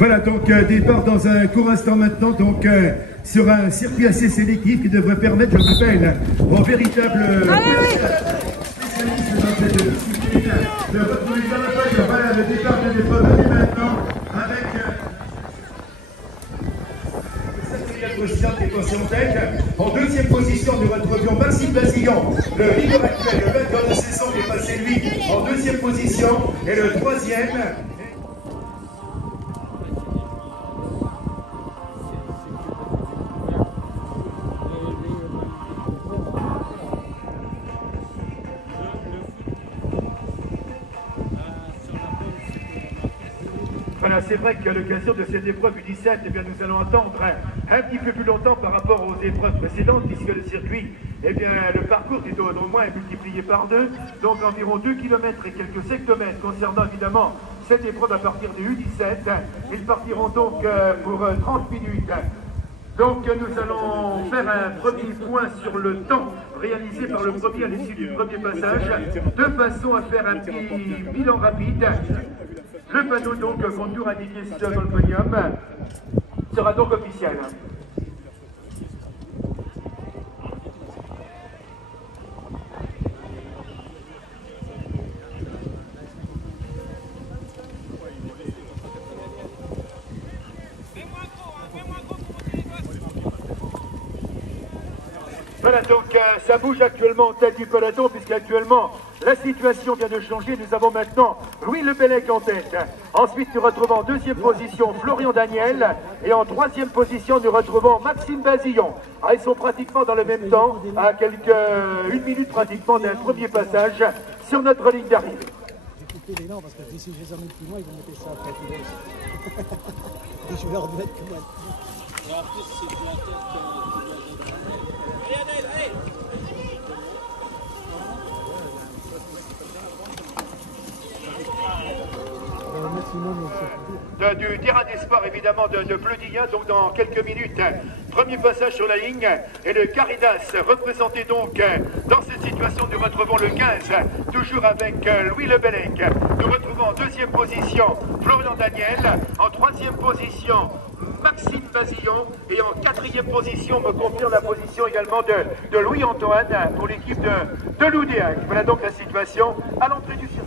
Voilà, donc départ dans un court instant maintenant, donc sur un circuit assez sélectif qui devrait permettre, je rappelle, aux véritables spécialistes dans cette discipline de retrouver sur la feuille. Voilà, le départ vient d'être donné maintenant avec position qui est aussi en tête. En deuxième position, nous retrouvions Maxime Basillon, le leader actuel, le vainqueur de saison qui est passé lui en deuxième position. Et le troisième. Voilà, c'est vrai qu'à l'occasion de cette épreuve U17, eh bien, nous allons attendre un petit peu plus longtemps par rapport aux épreuves précédentes, puisque le circuit, eh bien, le parcours est au moins multiplié par 2, donc environ 2 km et quelques hectomètres concernant évidemment cette épreuve à partir du U17. Ils partiront donc pour 30 minutes. Donc nous allons faire un premier point sur le temps réalisé par le premier à l'issue du premier passage, de façon à faire un petit bilan rapide. Le panneau donc contour indiqué sur le podium sera donc officiel. Voilà, donc ça bouge actuellement en tête du peloton, puisqu'actuellement la situation vient de changer. Nous avons maintenant Louis Lebellec en tête. Ensuite, nous retrouvons en deuxième position Florian Daniel. Et en troisième position, nous retrouvons Maxime Basillon. Ah, ils sont pratiquement dans le même temps, à une minute pratiquement d'un premier passage sur notre ligne d'arrivée. Écoutez les noms, parce que d'ici je les emmène plus loin, ils vont mettre ça après tout le je vais leur mettre tout le monde. Et en plus, c'est de la tête du terrain des sports évidemment de Bleudilla, donc dans quelques minutes, premier passage sur la ligne, et le Caridas représenté donc dans cette situation. Nous retrouvons le 15, toujours avec Louis Lebellec. Nous retrouvons en deuxième position Florian Daniel, en troisième position Maxime Basillon, et en quatrième position me confirme la position également de Louis-Antoine pour l'équipe de Loudéac. Voilà donc la situation à l'entrée du circuit.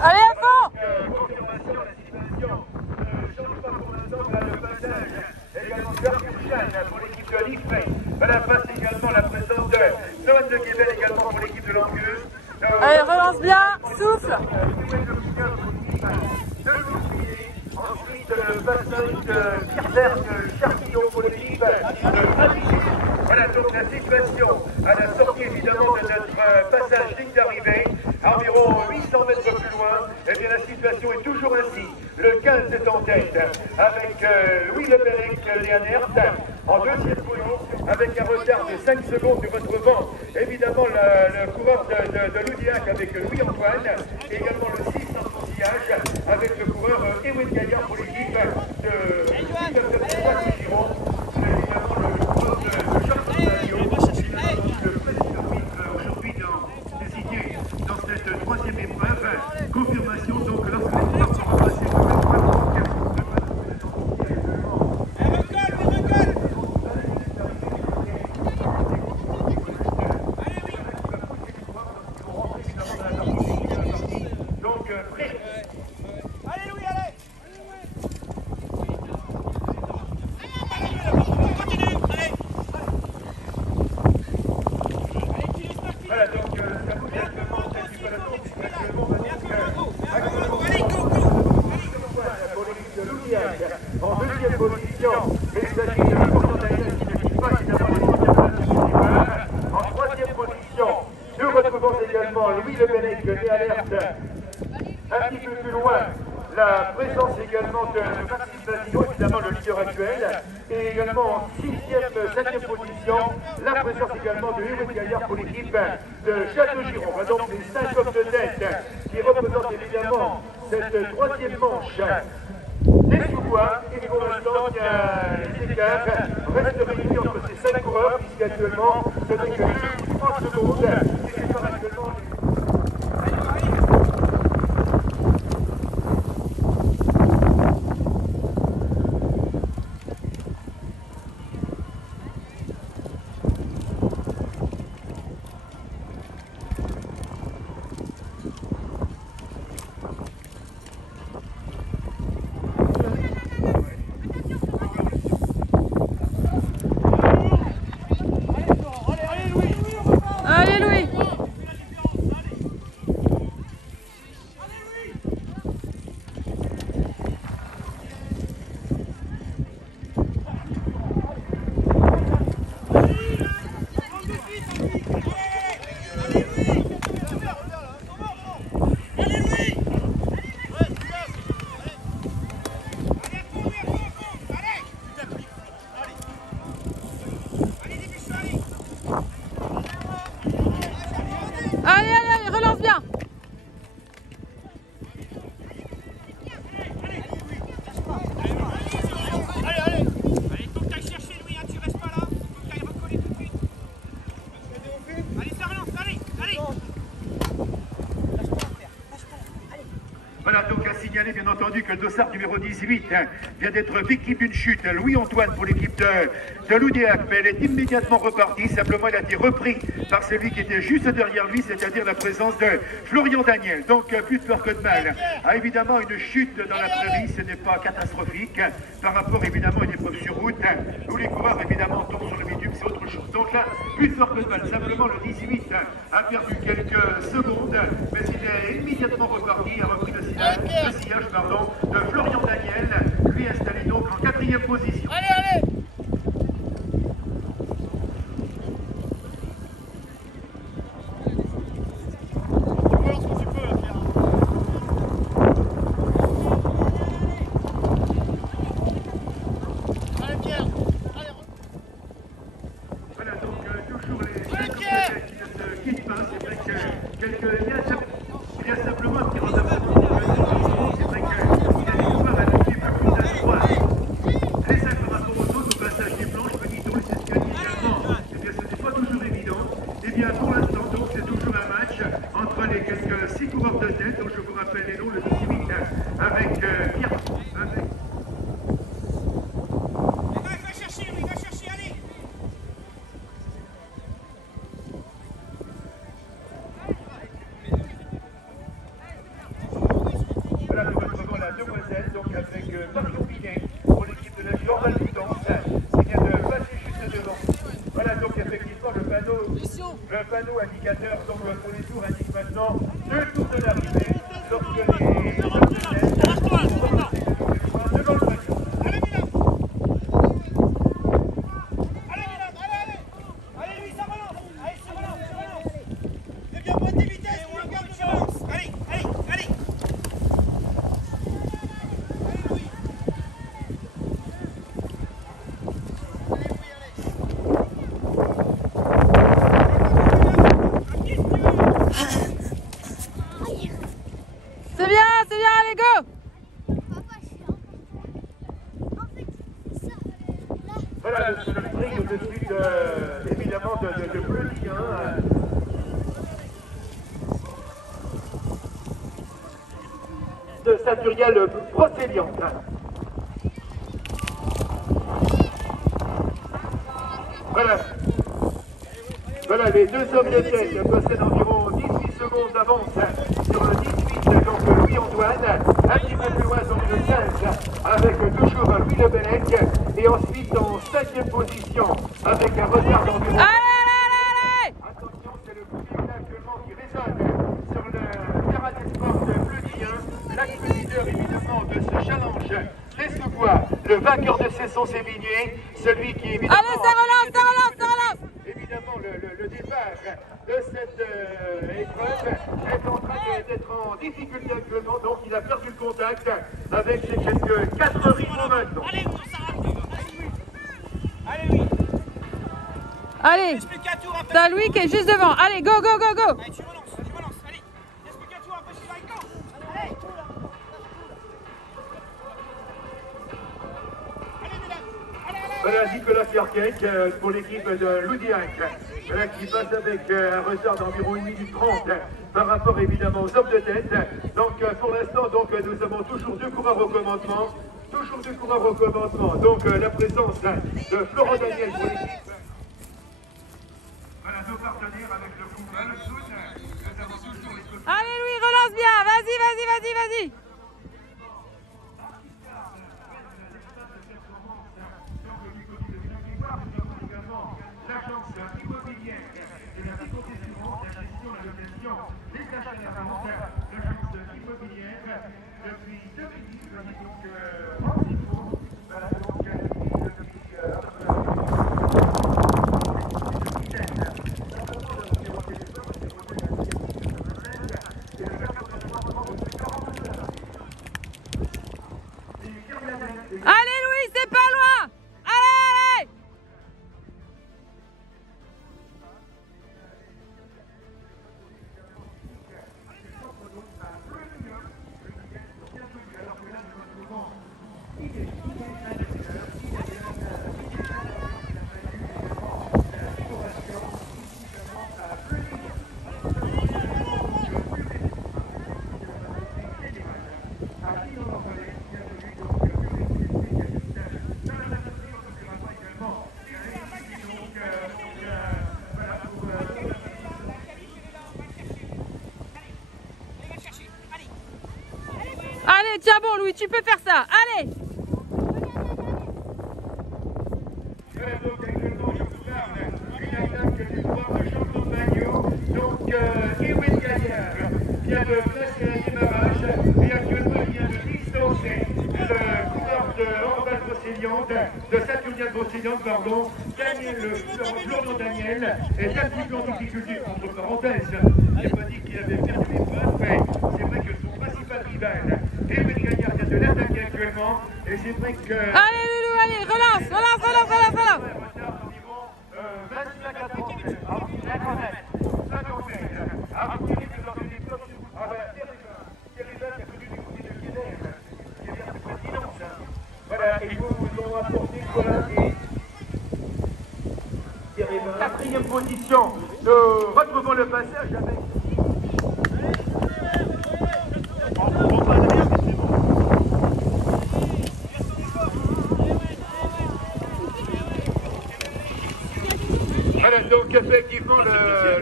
Allez à fond! Confirmation, la situation ne change pas pour l'instant. Voilà le passage également d'Arthur pour l'équipe de l'IFRE. Voilà, passe également la présence de Noël de Guébel également pour l'équipe de Langueuse. Allez, relance bien, souffle! Ensuite, le passage de Pierre de Chartillon pour l'équipe de Radicé. Voilà donc la situation à la sortie évidemment de notre passage ligne d'arrivée, environ 800 mètres plus loin. Eh bien la situation est toujours ainsi. Le 15 est en tête avec Louis Lebellec Léanert en deuxième position avec un retard de 5 secondes. Nous retrouvons évidemment le coureur de Loudéac avec Louis-Antoine, et également le 6 en coursiillage avec le coureur Ewen Gaillard pour l'équipe de Giron. Troisième épreuve, confirmation donc lorsque les joueurs sont repassés donc prêt. Allez Louis, allez! Voilà donc ça bouge actuellement en tête du peloton, puisque actuellement on va pour l'équipe de Loudéac en deuxième position. Et il s'agit de Florian Daniel qui ne quitte pas évidemment les premières places du festival. En troisième position, nous retrouvons également Louis Lebellec Léanert. Un petit peu plus loin, la présence également de Maxime Basillon, évidemment le leader actuel, et également en 7e position, la présence également de Ewen Gaillard pour l'équipe de Château-Giron. Voilà donc les 5 hommes de tête qui représentent évidemment cette troisième manche des sous-bois, et pour l'instant, les écarts restent réunis entre ces 5 5 coureurs, puisqu'actuellement, ce n'est que 30 secondes. Et c'est pas actuellement. Allez Louis. Allez, allez, allez, relance bien. Allez, faut que tu ailles chercher Louis, hein, tu restes pas là. Faut que tu ailles recoller tout de suite. Allez, ça relance, allez. Voilà, donc à signaler bien entendu que le dossard numéro 18 vient d'être victime d'une chute. Louis-Antoine pour l'équipe de Loudéac, mais elle est immédiatement repartie. Simplement, elle a été repris par celui qui était juste derrière lui, c'est-à-dire la présence de Florian Daniel. Donc, plus de peur que de mal. Ah, évidemment, une chute dans la prairie, ce n'est pas catastrophique par rapport évidemment à une épreuve sur route où les coureurs évidemment tombent sur le bitume, c'est autre chose. Donc là, plus de peur que de mal. Simplement, le 18 a perdu quelques secondes, mais il est immédiatement reparti, a repris le sillage de Florian Daniel, lui installé donc en 4e position. Allez. Voilà donc toujours les qui ne se quittent pas, c'est vrai que il y a simplement un petit retard. C'est vrai qu'il y a des coureurs à l'effet plus à droite. Les 5 par rapport aux autres, au passage des planches, Benito et Sescani également. Eh bien ce n'est pas toujours évident. Eh bien pour l'instant donc c'est toujours un match entre les quelques 6 coureurs de tête, dont je vous rappelle les noms, le 18 avec Pierre. Va chercher Louis, va chercher, allez. Voilà, nous retrouvons la demoiselle, donc avec Marion Binet, pour l'équipe de la Jordan Prudence, qui vient de passer juste devant. Voilà, donc effectivement, le panneau indicateur donc, pour les tours indique maintenant 2 tours de l'arrivée, lorsque les hommes de tête vont commencer devant le panneau. Allez Louis, ça relance. Allez, ça relance. Fais bien boîte des vitesses, Louis, garde le balance. Allez. C'est bien, allez, go. Voilà, le sprint de suite, évidemment, de bleu Ligue 1. De Saturiel Brocéliande. Voilà, les 2 hommes de tête possèdent environ 18 secondes d'avance sur le 18, donc Louis-Antoine, un petit peu plus loin donc le 15, avec toujours Louis Lebellec, et ensuite en 5e position, avec un retard d'environ... Allez. Attention, c'est le public actuellement qui résonne sur le terrain des sports de Bleu-Ligue 1, l'acteur évidemment de ce challenge des sous-bois, le vainqueur de Cesson Sévigné, celui qui évidemment... Allez, ça relance. Évidemment, le départ de cette épreuve est en train d'être en difficulté actuellement, donc il a perdu le contact avec ces quelques 4 rivaux maintenant. Allez, on s'arrête. Allez, Louis. Allez. Laisse plus qu'un tour, après. T'as Louis qui est juste devant. Allez, go. Allez, tu relances. Allez, laisse plus qu'un tour, après tu vas avec toi. Allez. Allez, mesdames. Allez. Voilà, Nicolas Pierquec pour l'équipe de Loudiac, voilà, qui passe avec un retard d'environ 1 minute 30 par rapport évidemment aux hommes de tête. Donc pour l'instant, donc, nous avons toujours 2 coureurs au commandement. Toujours 2 coureurs au commandement. Donc la présence de Florent Daniel pour l'équipe. Voilà, nos partenaires avec le coureur, le Soud. Nous avons toujours les côtés. Allez Louis, relance bien. Vas-y, vas-y, vas-y, vas-y. L'agence immobilière et la concession, la gestion, la location, les achats et la vente, l'agence immobilière depuis 2010, donc voilà, donc Allez Louis, c'est pas loin. Allez, allez. Allez, tiens bon Louis, tu peux faire ça. Allez. Voilà, donc actuellement je vous parle une attaque du soir de champion de maillot. Donc Ewen Gaillard vient de passer un démarrage et actuellement il vient de distancer le coureur de handball Brocéliande, de Saturnia-Brocéliande, pardon, Florian Daniel est un petit peu en difficulté, entre parenthèses. Je n'ai pas dit qu'il avait perdu l'épreuve, mais c'est vrai que son principal rival, Ewen Gaillard, vient de l'attaquer actuellement et c'est vrai que... Allez Loulou, allez, relance, relance, relance, relance, relance. 25 à 30, voilà, et vous ont apporté quoi? Quatrième position, nous retrouvons le passage avec... Voilà, donc effectivement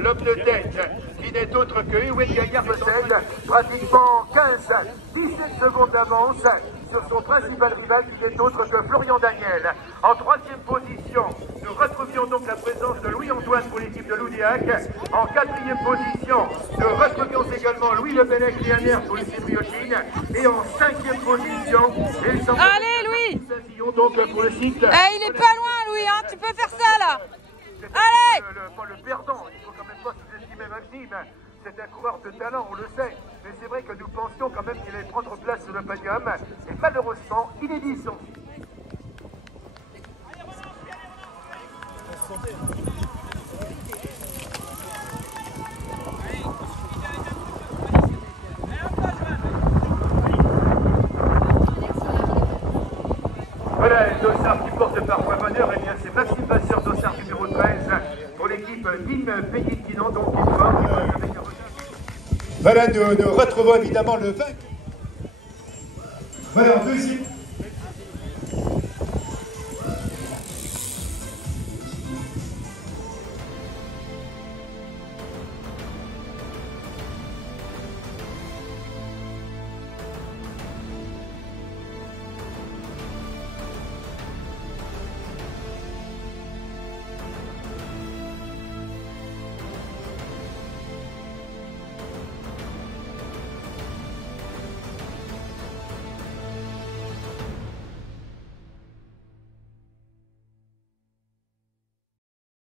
l'homme de tête, qui n'est autre que Ewen Gaillard possède pratiquement 15-17 secondes d'avance sur son principal rival, qui n'est autre que Florian Daniel. En 3e position, nous retrouvions donc la présence de Louis-Antoine pour l'équipe de Loudiac. En 4e position, nous retrouvions également Louis Lebellec-Lianer pour l'équipe Briochine. Et en 5e position, allez Louis, donc pour le site. il est pas loin Louis, hein, tu peux faire ça là. Allez! Pas le perdant, il ne faut quand même pas sous-estimer Maxime. C'est un coureur de talent, on le sait. Mais c'est vrai que nous pensions quand même qu'il allait prendre place sur le podium. Et malheureusement, il est licencié. Voilà, le dossard qui porte par voie bonheur, et bien c'est Maxime Passeur, dossard numéro 13, pour l'équipe Team Pays-Kinan, donc qui forme avec un... Voilà, nous retrouvons évidemment le vainqueur. Voilà, en deuxième.